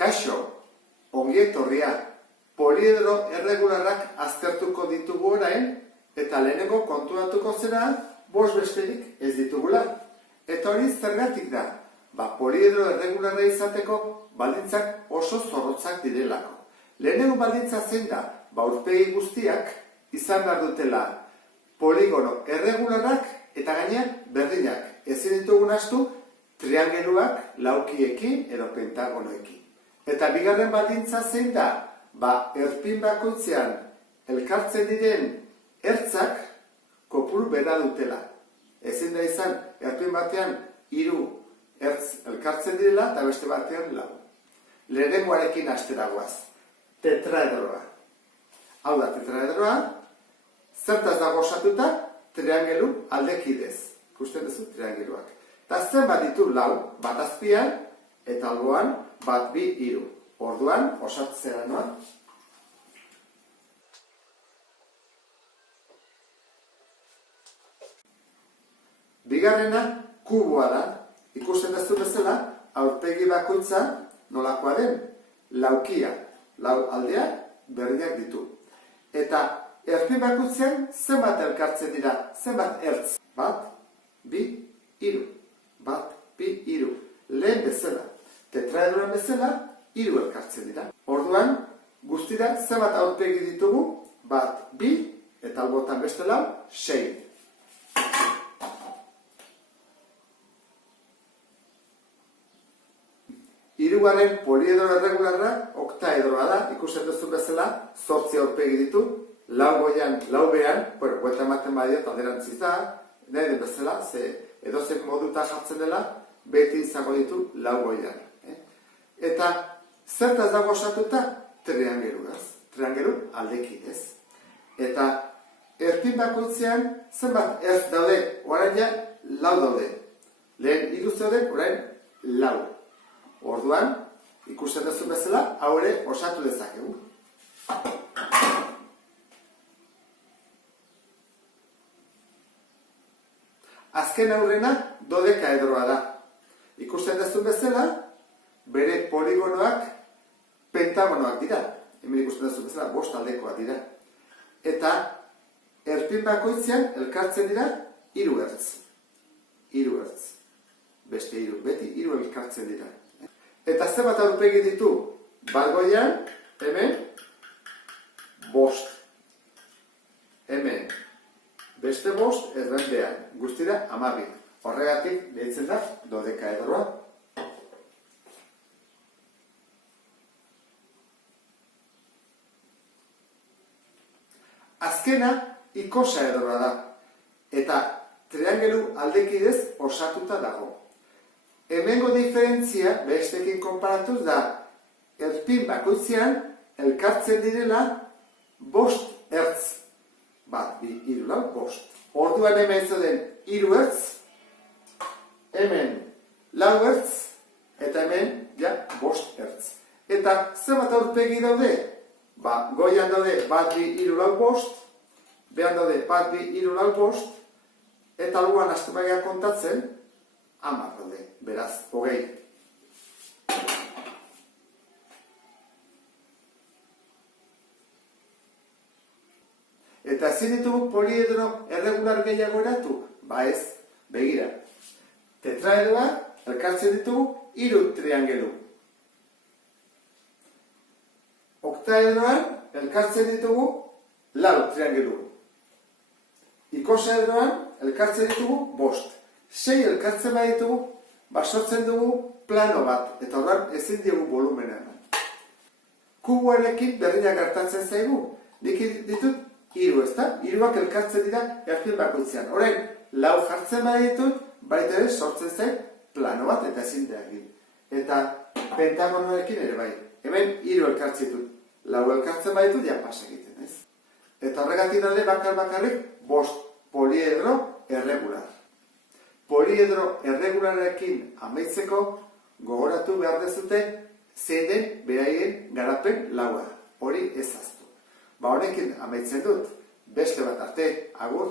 Kaixo, ongi etorria, poliedro erregularrak aztertuko ditugu orain, eta lehenengo konturatuko zera, bost besterik ez ditugula. Eta hori zergatik da, poliedro erregularra izateko baldintzak oso zorrotzak direlako. Lehenengo baldintza zein da, aurpegi guztiak izan behar dutela poligono erregularrak eta gainean berdinak. Ezin ditugun astu triangeluak laukiekin edo pentagonoekin. Eta bigarren baldintza zein da, erpin bakoitzean elkartzen diren ertzak kopuru bera dutela. Ezin da izan, erpin batean 3 ertz elkartzen direla eta beste batean 4. Lehenengoarekin asteragoaz. Tetraedroa. Hau da, tetraedroa, zertaz dago osatuta, triangelu aldekidez. Ikusten duzu, triangeluak. Eta zenbat ditu 4, bat azpian, eta alboan, 1, 2, 3. Orduan, osatzera noa. Bigarrena, kuboa da. Ikusten duzu bezala, aurpegi bakoitza nolakoa den, laukia. 4 aldeak berdinak ditu. Eta erpin bakoitzean zenbat elkartzen dira, zenbat ertz. 1, 2, 3. 1, 2, 3. Lehen bezala. Tetraedroan bezala, 3 elkartzen dira. Orduan, guztira zenbat aurpegi ditugu, 1, 2, eta albotan beste 6. Hirugarren poliedro erregularra oktaedroa da, ikusten duzu bezala, 8 aurpegi ditu, 4 goian, 4 behan, buelta ematen badiot alderantziz da, nahi den bezala, edozein moduta jartzen dela, beti izango ditu 4 goian. Eta zertaz dago osatuta? Triangeluaz. Triangelu aldekidez. Eta erpin bakoitzean zenbat ertz daude, orain ja 4 daude. Lehen 3 zeuden, orain 4. Orduan, ikusten duzu bezala, hau ere osatu dezakegu. Azken aurrena dodekaedroa da. Ikusten duzu bezala, bere poligonoak pentagonoak dira. Hemen ikusten duzu bezala, 5 aldekoak dira. Eta erpin bakoitzean elkartzen dira 3 ertz. 3 ertz. Beste 3, beti 3 elkartzen dira. Eta zenbat aurpegi ditu? Balgoian, hemen, 5. Hemen, beste 5, errendean. Guztira, 12. Horregatik, deitzen da, dodekaedroa. Azkena, ikosaedroa da. Eta triangelu aldekidez osatuta dago. Hemengo diferentzia, bestekin konparatuz da, erpin bakoitzean elkartzen direla 5 ertz. 1, 2, 3, 4, 5. Orduan hemen zauden 3 ertz, hemen 4 ertz, eta hemen 5 ertz. Eta zenbat aurpegi daude? Goian daude 1, 2, 3, 4, 5, behan daude 1, 2, 3, 4, 5, eta alboan astemaia kontatzen, 10 daude, beraz, 20. Eta ezin ditugu poliedro erregular gehiago eratu? Ez, begira. Tetraedroa elkartzen ditugu 3 triangelu. Oktaedroan elkartzen ditugu 4 triangelu. Ikosaedroan elkartzen ditugu 5. 6 elkartzen baditugu, sortzen dugu plano bat, eta horren ezin diegu volumena. Kuboarekin berdinak gertatzen zaigu. Nik ditut 3, ezta? 3ak elkartzen dira erpin bakoitzean. Orain, 4 jartzen baditut, baita ere sortzen zen plano bat, eta ezin da egin. Eta pentagonoekin ere bai. Hemen 3 elkartzen ditut. 4 elkartzen baditut, pas egiten, ez? Eta horregatik daude bakarrik 5 poliedro erregular. Poliedro erregularekin amaitzeko gogoratu behar dezute zein den beraien garapen laua. Hori ezaztu. Honekin amaitzen dut. Beste bat arte, agur.